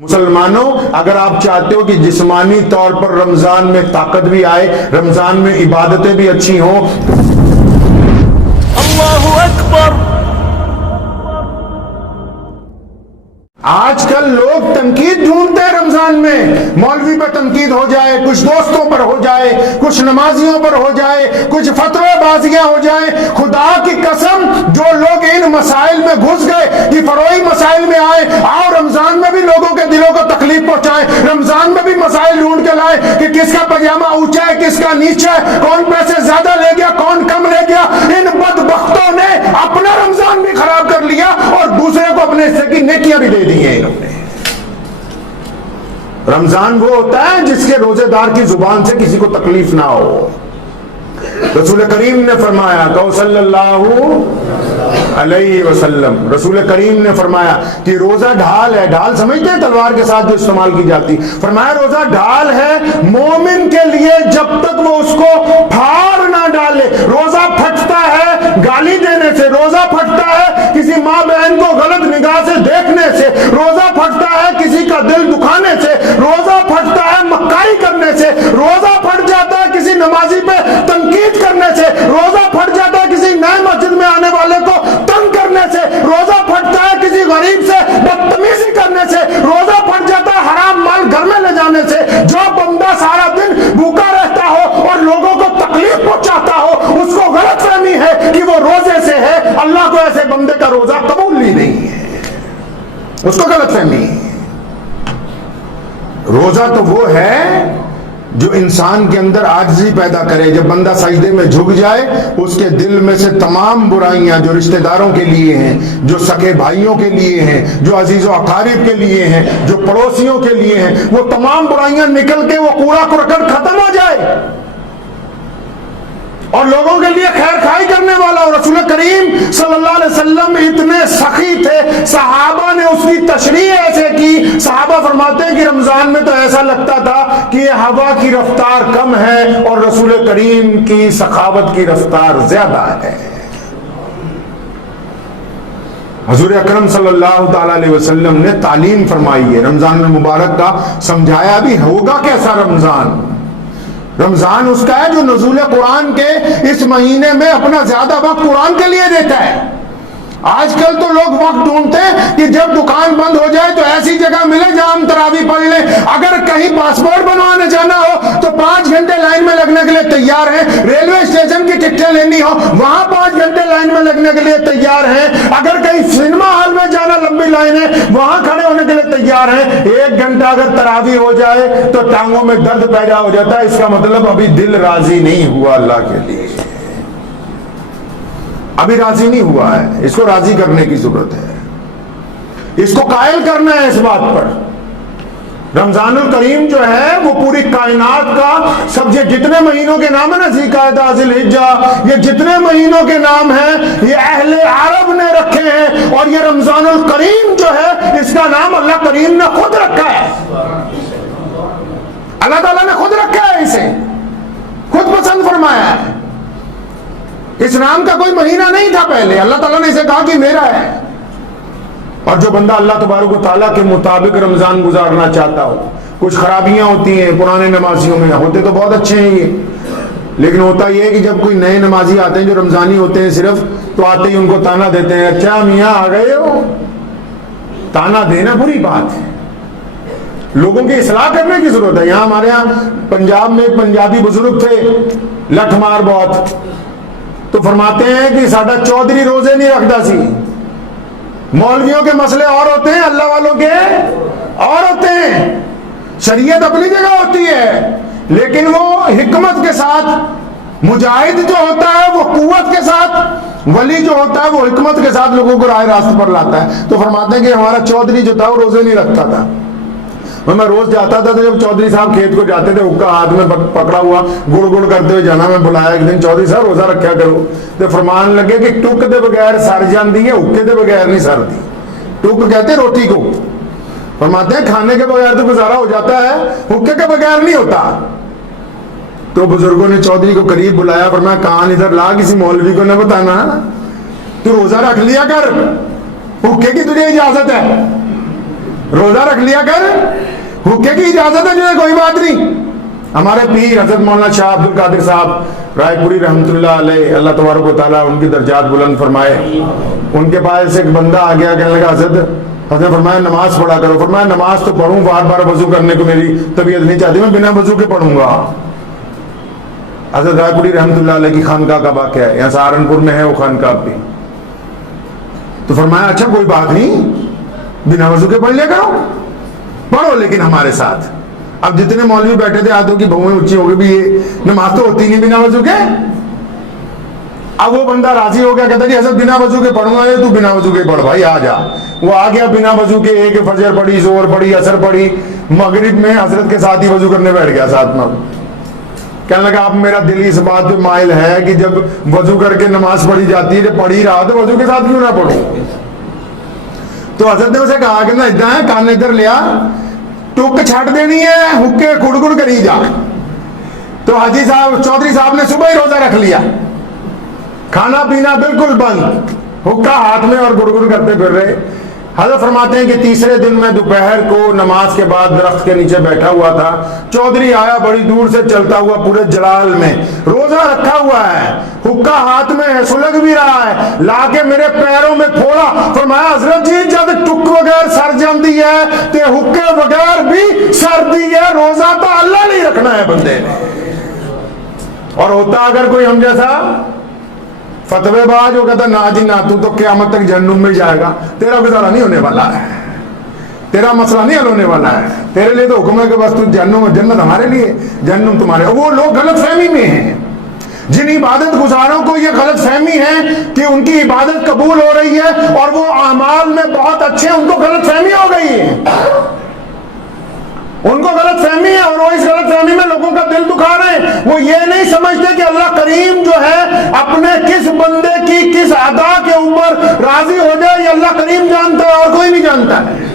مسلمانوں، اگر آپ چاہتے ہو کہ جسمانی طور پر رمضان میں طاقت بھی آئے، رمضان میں عبادتیں بھی اچھی ہوں، اللہ اکبر۔ آج کل لوگ تنقید ڈھونڈتے ہیں رمضان میں، مولوی پر تنقید ہو جائے، کچھ دوستوں پر ہو جائے، کچھ نمازیوں پر ہو جائے، کچھ فتوی بازیاں ہو جائیں۔ خدا کی قسم، جو لوگ ان مسائل میں گھس گئے کہ فروعی مسائل میں آئے، آؤ رمضان میں بھی لوگوں کے دلوں کو تکلیف پہنچائیں، رمضان میں بھی مسائل ڈھونڈ کے لائیں کہ کس کا پاجامہ اونچا ہے، کس کا نیچا ہے، کون پیسے زیادہ لے گیا، کون کم لے گیا۔ ان بدبختوں نے اپنا رمضان بھی خراب کر لیا اور دوسرے کو اپنے حصے کی نیکیاں بھی دے دی ہیں انہوں نے۔ رمضان وہ ہوتا ہے جس کے روزے دار کی زبان سے کسی کو تکلیف نہ ہو۔ رسول کریم نے فرمایا، کہو صلی اللہ علیہ وسلم، رسول کریم نے فرمایا کہ روزہ ڈھال ہے۔ ڈھال سمجھتے ہیں تلوار کے ساتھ جو استعمال کی جاتی، فرمایا روزہ ڈھال ہے مومن کے لیے جب تک وہ اس کو پھاڑ نہ ڈالے۔ روزہ پھٹتا ہے گالی دینے سے، روزہ پھٹتا ہے کسی ماں بہن کو غلط نگاہ سے دیکھنے سے، روزہ پھٹتا ہے کسی کا دل دکھانے سے، روزہ پھٹتا ہے مکائی کرنے سے، روزہ پھٹ جاتا ہے کسی نمازی پہ تنقید کرنے سے، روزہ پھٹ جاتا ہے کسی نئے مسجد میں آنے والے کو تنگ کرنے سے، روزہ پھٹتا ہے کسی غریب سے بدتمیزی کرنے سے، روزہ پھٹ جاتا ہے حرام مال گھر میں لے جانے سے۔ جو بندہ سارا دن بھوکا رہتا ہو اور لوگوں کو تکلیف پہنچاتا ہو، اس کو غلط فہمی ہے کہ وہ روزے سے ہے۔ اللہ کو ایسے بندے کا روزہ قبول ہی نہیں ہے، اس کو غلط فہمی ہے۔ روزہ تو وہ ہے جو انسان کے اندر عاجزی پیدا کرے۔ جب بندہ سجدے میں جھک جائے، اس کے دل میں سے تمام برائیاں جو رشتہ داروں کے لیے ہیں، جو سکے بھائیوں کے لیے ہیں، جو عزیز و اقارب کے لیے ہیں، جو پڑوسیوں کے لیے ہیں، وہ تمام برائیاں نکل کے وہ کوڑا کرکٹ ختم ہو جائے اور لوگوں کے لیے خیر خائی کرنے والا ہو۔ رسول کریم صلی اللہ علیہ وسلم اتنے سخی تھے، صحابہ نے اس کی تشریح ایسے کی، صحابہ فرماتے ہیں کہ رمضان میں تو ایسا لگتا تھا کہ یہ ہوا کی رفتار کم ہے اور رسول کریم کی سخاوت کی رفتار زیادہ ہے۔ حضور اکرم صلی اللہ تعالی علیہ وسلم نے تعلیم فرمائی ہے رمضان المبارک کا، سمجھایا بھی ہوگا کیسا رمضان۔ رمضان اس کا ہے جو نزول قرآن کے اس مہینے میں اپنا زیادہ وقت قرآن کے لیے دیتا ہے۔ آج کل تو لوگ وقت ڈھونڈتے ہیں کہ جب دکان بند ہو جائے تو ایسی جگہ ملے جہاں ہم تراویح پڑھ لیں۔ اگر کہیں پاسپورٹ بنوانے جانا ہو تو 5 گھنٹے لائن میں لگنے کے لیے تیار ہیں، ریلوے اسٹیشن کی ٹکٹیں لینی ہو وہاں 5 گھنٹے لائن میں لگنے کے لیے تیار ہیں، اگر کہیں سنیما ہال میں جانا لمبی لائن ہے وہاں کھڑے ہونے کے لیے تیار ہیں۔ 1 گھنٹہ اگر تراویح ہو جائے تو ٹانگوں میں درد پیدا ہو جاتا ہے، اس کا مطلب ابھی دل راضی نہیں ہوا اللہ کے لیے، ابھی راضی نہیں ہوا ہے، اس کو راضی کرنے کی ضرورت ہے، اس کو قائل کرنا ہے اس بات پر۔ رمضان الکریم جو ہے وہ پوری کائنات کا سب جتنے مہینوں کے نام ہیں نا، ذی القعدہ، ذی الحجہ، یہ جتنے مہینوں کے نام ہیں یہ اہل عرب نے رکھے ہیں، اور یہ رمضان الکریم جو ہے اس کا نام اللہ کریم نے خود رکھا ہے، اللہ تعالیٰ نے خود رکھا ہے، اسے خود پسند فرمایا ہے۔ اس نام کا کوئی مہینہ نہیں تھا پہلے، اللہ تعالیٰ نے اسے کہا کہ میرا ہے۔ اور جو بندہ اللہ تبارک و تعالیٰ کے مطابق رمضان گزارنا چاہتا ہو، کچھ خرابیاں ہوتی ہیں پرانے نمازیوں میں، ہوتے تو بہت اچھے ہیں یہ، لیکن ہوتا یہ ہے کہ جب کوئی نئے نمازی آتے ہیں جو رمضانی ہوتے ہیں صرف، تو آتے ہی ان کو تانا دیتے ہیں، اچھا میاں آ گئے ہو۔ تانا دینا بری بات ہے، لوگوں کی اصلاح کرنے کی ضرورت ہے۔ یہاں ہمارے یہاں پنجاب میں ایک پنجابی بزرگ تھے، لٹھ مار بہت، تو فرماتے ہیں کہ ساڈا چودھری روزے نہیں رکھتا سی۔ مولویوں کے مسئلے اور ہوتے ہیں، اللہ والوں کے اور ہوتے ہیں، شریعت اپنی جگہ ہوتی ہے، لیکن وہ حکمت کے ساتھ، مجاہد جو ہوتا ہے وہ قوت کے ساتھ، ولی جو ہوتا ہے وہ حکمت کے ساتھ لوگوں کو راہ راست پر لاتا ہے۔ تو فرماتے ہیں کہ ہمارا چودھری جو تھا وہ روزے نہیں رکھتا تھا۔ میں روز جاتا تھا تو جب چودھری صاحب کھیت کو جاتے تھے، حکا ہاتھ میں پکڑا ہوا گڑ گڑ کرتے ہوئے جانا، میں بلایا ایک دن، چودھری صاحب روزہ رکھا کرو، تو فرمان لگے کہ ٹک دے بغیر سر جاندی ہے، حکے دے بغیر نہیں سرتی۔ ٹک کہتے روٹی کو، فرماتے ہیں کھانے کے بغیر تو گزارا ہو جاتا ہے، حکے کے بغیر نہیں ہوتا۔ تو بزرگوں نے چودھری کو قریب بلایا، فرمایا کان ادھر لا، کسی مولوی کو نہ بتانا، تو روزہ رکھ لیا کر، حکے کی تجھے اجازت ہے۔ रोजा रख लिया कर, हुक्के की इजाजत है तुझे, कोई बात नहीं। हमारे पीर हजरत मौलाना शाह अब्दुल कादिर साहब रायपुरी रहमतुल्लाह अलैह, अल्लाह तबारक व तआला उनकी दर्जात बुलंद फरमाए, उनके पास एक बंदा आ गया, कहने लगा हजरत ने फरमाया नमाज पढ़ा करो। फरमाया नमाज तो पढ़ूं, बार बार वजू करने को मेरी तबीयत नहीं चाहती, मैं बिना वजू के पढ़ूंगा। हजरत रायपुरी रहमतुल्लाह अलैह की खानकाह का वाक़या है, यहाँ सहारनपुर में है वो खानकाह भी। तो फरमाया अच्छा कोई बात नहीं, बिना वजू के पढ़ लिया करो, पढ़ो लेकिन हमारे साथ। अब जितने मौलवी बैठे थे हाथों की भौएं ऊंची हो गई, भी ये नमाज तो होती नहीं बिना वजू के। अब वो बंदा राजी हो गया, कहता कि हजरत बिना वजू के पढ़ूंगा, तू बिना वजू के पढ़ भाई, आ जा। वो आ गया बिना वजू के, एक फजर पढ़ी, जोर पढ़ी, असर पढ़ी, मगरिब में हजरत के साथ ही वजू करने बैठ गया साथ में। कहने लगा अब मेरा दिल इस बात पे माइल है कि जब वजू करके नमाज पढ़ी जाती है, जब पढ़ी रहा तो वजू के साथ क्यों ना पढ़ूं। तो हजरत ने उसे कहा कि ना इतना है, कान इधर लिया, टुक छट देनी है, हुक्के गुड़गुड़ करी जा। तो हाजी साहब चौधरी साहब ने सुबह ही रोजा रख लिया, खाना पीना बिल्कुल बंद, हुक्का हाथ में और गुड़गुड़ करते फिर रहे। हजरत फरमाते हैं कि तीसरे दिन में दोपहर को नमाज के बाद दरख्त के नीचे बैठा हुआ था, चौधरी आया बड़ी दूर से चलता हुआ पूरे जलाल में, रोजा रखा हुआ है, हुक्का हाथ में है, सुलग भी रहा है, लाके मेरे पैरों में फोड़ा। फरमाया हजरत जी जब टुक बगैर सर जाती है तो हुक्के बगैर भी सर्दी है, रोजा तो अल्लाह नहीं रखना है बंदे ने। और होता अगर कोई हम जैसा फतवेबाज हो, कहता ना जी ना, तू तो क़यामत तक जहन्नुम में जाएगा, तेरा गुजारा नहीं होने वाला है, तेरा मसला नहीं हल होने वाला है, तेरे लिए तो हुक्म है कि बस तू जहन्नुम, जन्नत हमारे लिए, जहन्नुम तुम्हारे। वो लोग गलत फहमी में हैं, जिन इबादत गुजारों को ये गलत फहमी है कि उनकी इबादत कबूल हो रही है और वो अमाल में बहुत अच्छे हैं, उनको गलत फहमी हो गई है, उनको गलत फहमी है और वो इस गलत फहमी में लोगों का दिल दुखा रहे हैं। वो ये नहीं समझते कि अल्लाह करीम जो है अपने किस बंदे की किस अदा के ऊपर राजी हो जाए, ये अल्लाह करीम जानता है और कोई नहीं जानता है।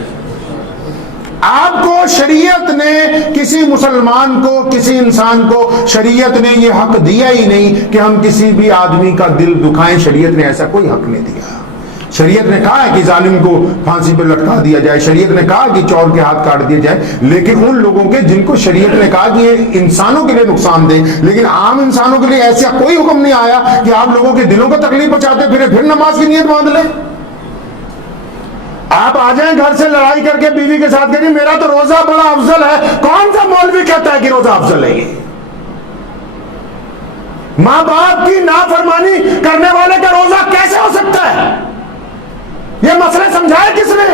आपको शरीयत ने, किसी मुसलमान को, किसी इंसान को शरीयत ने ये हक दिया ही नहीं कि हम किसी भी आदमी का दिल दुखाएं, शरीयत ने ऐसा कोई हक नहीं दिया। शरीयत ने कहा है कि जालिम को फांसी पर लटका दिया जाए, शरीयत ने कहा कि चोर के हाथ काट दिए जाए, लेकिन उन लोगों के जिनको शरीयत ने कहा कि ये इंसानों के लिए नुकसान दे, लेकिन आम इंसानों के लिए ऐसा कोई हुक्म नहीं आया कि आप लोगों के दिलों को तकलीफ पहुंचाते फिर नमाज की नीयत बांध लें। आप आ जाएं घर से लड़ाई करके बीवी के साथ, करिए मेरा तो रोजा बड़ा अफजल है। कौन सा मौलवी कहता है कि रोजा अफजल है? ये मां बाप की नाफरमानी करने वाले का रोजा कैसे हो सकता है? ये मसले समझाए किसने?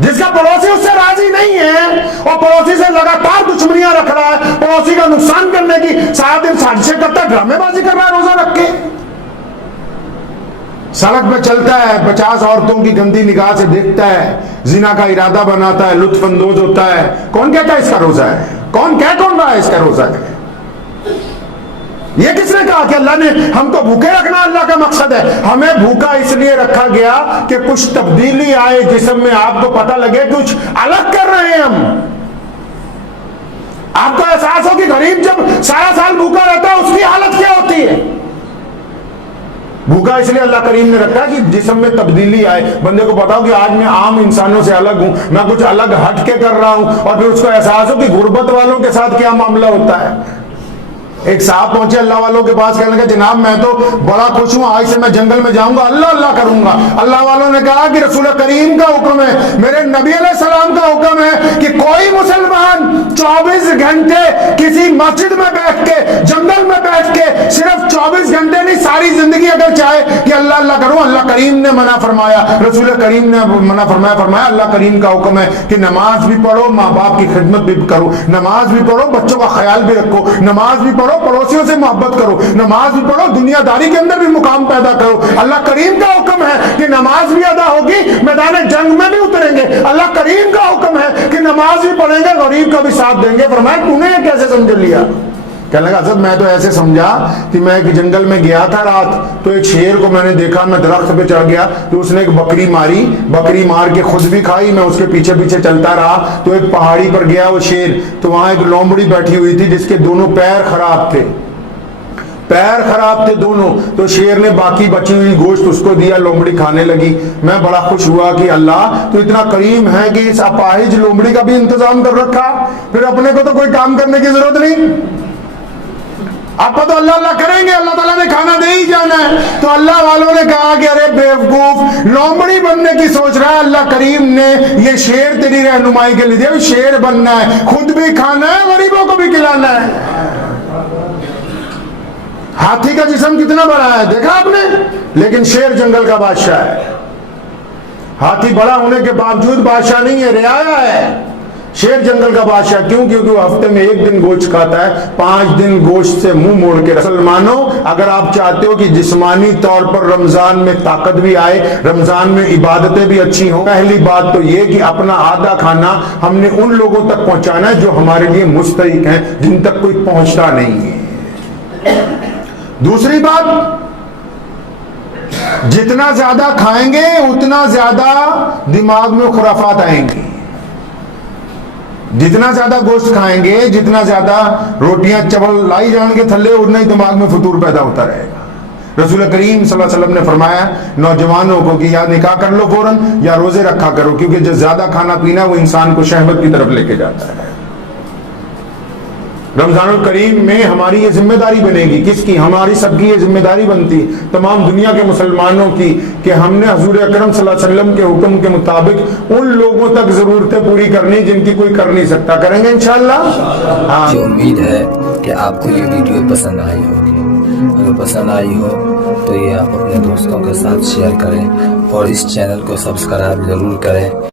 जिसका पड़ोसी उससे राजी नहीं है और पड़ोसी से लगातार दुश्मनियां रख रहा है, पड़ोसी का नुकसान करने की सारा दिन साजिशें करता है, ड्रामेबाजी कर रहा है रोजा रख के। सड़क पे चलता है, 50 औरतों की गंदी निगाह से देखता है, जिना का इरादा बनाता है, लुत्फ अंदोज होता है। कौन कहता है इसका रोजा है? कौन रहा है इसका रोजा है? ये किसने कहा कि अल्लाह ने हमको भूखे रखना अल्लाह का मकसद है? हमें भूखा इसलिए रखा गया कि कुछ तब्दीली आए जिस्म में, आपको पता लगे कुछ अलग कर रहे हैं हम। आपको एहसास हो कि गरीब जब सारा साल भूखा रहता है उसकी हालत क्या होती है। भूखा इसलिए अल्लाह करीम ने रखा कि जिस्म में तब्दीली आए, बंदे को पता हो कि आज मैं आम इंसानों से अलग हूं, मैं कुछ अलग हट के कर रहा हूं, और फिर उसको एहसास हो कि गुर्बत वालों के साथ क्या मामला होता है। एक साहब पहुंचे अल्लाह वालों के पास, कहने लगे जनाब मैं तो बड़ा खुश हूं, आज से मैं जंगल में जाऊंगा, अल्लाह अल्लाह करूंगा। अल्लाह वालों ने कहा कि रसूल करीम का हुक्म है, मेरे नबी अलैहिस्सलाम का हुक्म है कि कोई मुसलमान 24 घंटे किसी मस्जिद में बैठ के, जंगल में बैठ के, सिर्फ 24 घंटे नहीं सारी जिंदगी अगर चाहे कि अल्लाह अल्लाह करूं, अल्लाह करीम ने मना फरमाया, रसूल करीम ने मना फरमाया अल्लाह करीम का हुक्म है कि नमाज भी पढ़ो, माँ बाप की खिदमत भी करो, नमाज भी पढ़ो, बच्चों का ख्याल भी रखो, नमाज भी पढ़ो, पड़ोसियों से मोहब्बत करो, नमाज भी पढ़ो, दुनियादारी के अंदर भी मुकाम पैदा करो। अल्लाह करीम का हुक्म है कि नमाज भी अदा होगी, मैदान जंग में भी उतरेंगे। अल्लाह करीम का हुक्म है कि नमाज भी पढ़ेंगे, गरीब का भी साथ देंगे। फरमाया तूने कैसे समझ लिया? कहने लगा हज़रत मैं तो ऐसे समझा कि मैं एक जंगल में गया था रात, तो एक शेर को मैंने देखा, मैं दरख्त पे चढ़ गया तो उसने एक बकरी मारी, बकरी मार के खुद भी खाई, मैं उसके पीछे पीछे चलता रहा, तो एक पहाड़ी पर गया वो शेर, तो वहां एक लोमड़ी बैठी हुई थी जिसके दोनों पैर खराब थे, पैर खराब थे दोनों, तो शेर ने बाकी बची हुई गोश्त उसको दिया, लोमड़ी खाने लगी। मैं बड़ा खुश हुआ कि अल्लाह तो इतना करीम है कि इस अपाहिज लोमड़ी का भी इंतजाम कर रखा, फिर अपने को तो कोई काम करने की जरूरत नहीं। आप तो अल्लाह अल्लाह करेंगे, अल्लाह ताला ने खाना दे ही जाना है। तो अल्लाह वालों ने कहा कि अरे बेवकूफ, लोमड़ी बनने की सोच रहा है, अल्लाह करीम ने ये शेर तेरी रहनुमाई के लिए दिया, शेर बनना है, खुद भी खाना है, गरीबों को भी खिलाना है। हाथी का जिस्म कितना बड़ा है देखा आपने, लेकिन शेर जंगल का बादशाह है। हाथी बड़ा होने के बावजूद बादशाह नहीं है, रियाया है। शेर जंगल का बादशाह क्यों? क्योंकि वो हफ्ते में 1 दिन गोश्त खाता है, 5 दिन गोश्त से मुंह मोड़ के। मुसलमानों, अगर आप चाहते हो कि जिस्मानी तौर पर रमजान में ताकत भी आए, रमजान में इबादतें भी अच्छी हों, पहली बात तो ये कि अपना आधा खाना हमने उन लोगों तक पहुंचाना है जो हमारे लिए मुस्तहिक हैं, जिन तक कोई पहुंचता नहीं है। दूसरी बात, जितना ज्यादा खाएंगे उतना ज्यादा दिमाग में खुराफात आएंगी। जितना ज्यादा गोश्त खाएंगे, जितना ज्यादा रोटियां चावल लाई जाएंगे थल्ले, उतना ही दिमाग में फतूर पैदा होता रहेगा। रसूल करीम सल्लल्लाहु अलैहि वसल्लम ने फरमाया नौजवानों को कि या निकाह कर लो फौरन या रोजे रखा करो, क्योंकि जो ज्यादा खाना पीना वो इंसान को शहवत की तरफ लेके जाता है। रमजानुल करीम में हमारी ये जिम्मेदारी बनेगी, किसकी? हमारी सबकी ये जिम्मेदारी बनती है, तमाम दुनिया के मुसलमानों की, कि हमने हुजूर अकरम सल्लल्लाहु अलैहि वसल्लम के हुक्म के मुताबिक उन लोगों तक जरूरतें पूरी करनी जिनकी कोई कर नहीं सकता। करेंगे इंशाअल्लाह। मुझे उम्मीद है कि आपको ये वीडियो पसंद आई होगी। अगर पसंद आई हो तो ये आप अपने दोस्तों के साथ शेयर करें और इस चैनल को सब्सक्राइब जरूर करें।